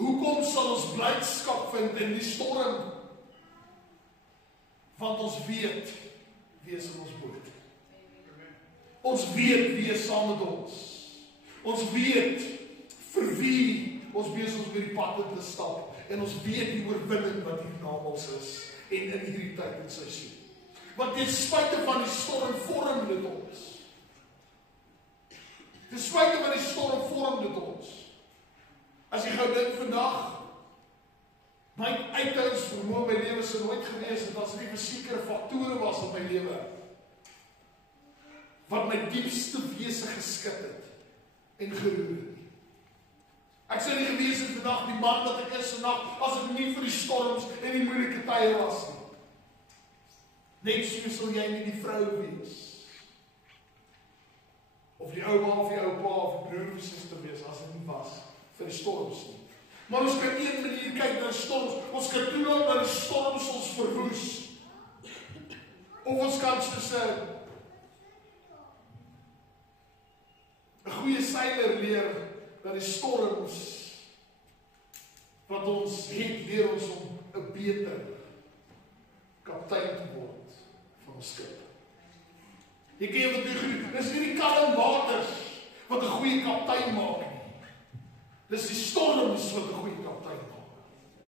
Hoekom sal ons blydskap vind in die storm? Want ons weet wie is in ons boot. Ons weet wie is saam met ons. Ons weet vir wie ons besig is met die pad te stap. En ons weet die oorwinning wat hier na ons is. En in hierdie tyd en seisoen. Want ten spyte van die storm vorm dit ons. Ten spyte van die storm vorm dit ons. As jy gou dink vandag, my uithoudingsvermoë in my lewe sou nooit gewees het as dit nie sekere faktore was in my lewe wat my diepste wese geskit het en geroer het. Ek sou nie gewees het vandag die man wat ek is vandag as dit nie vir die storms en die moeilike tye was nie. Net so sal jy nie die vrou wees. Of die ouma of die oupa of die broer of suster wees as dit nie was vir die storms nie. Maar ons kan een manier kyk na die storms. Ons kan toelaat dat die storms ons verwoes. Of ons kan soos 'n goeie seiler leer dat die storms wat ons het leer ons om 'n beter kaptein te word van ons skip. Jy ken wat dit is nie die kalm waters wat 'n goeie kaptein maak nie. Dis die storms wat 'n goeie kaptein maak.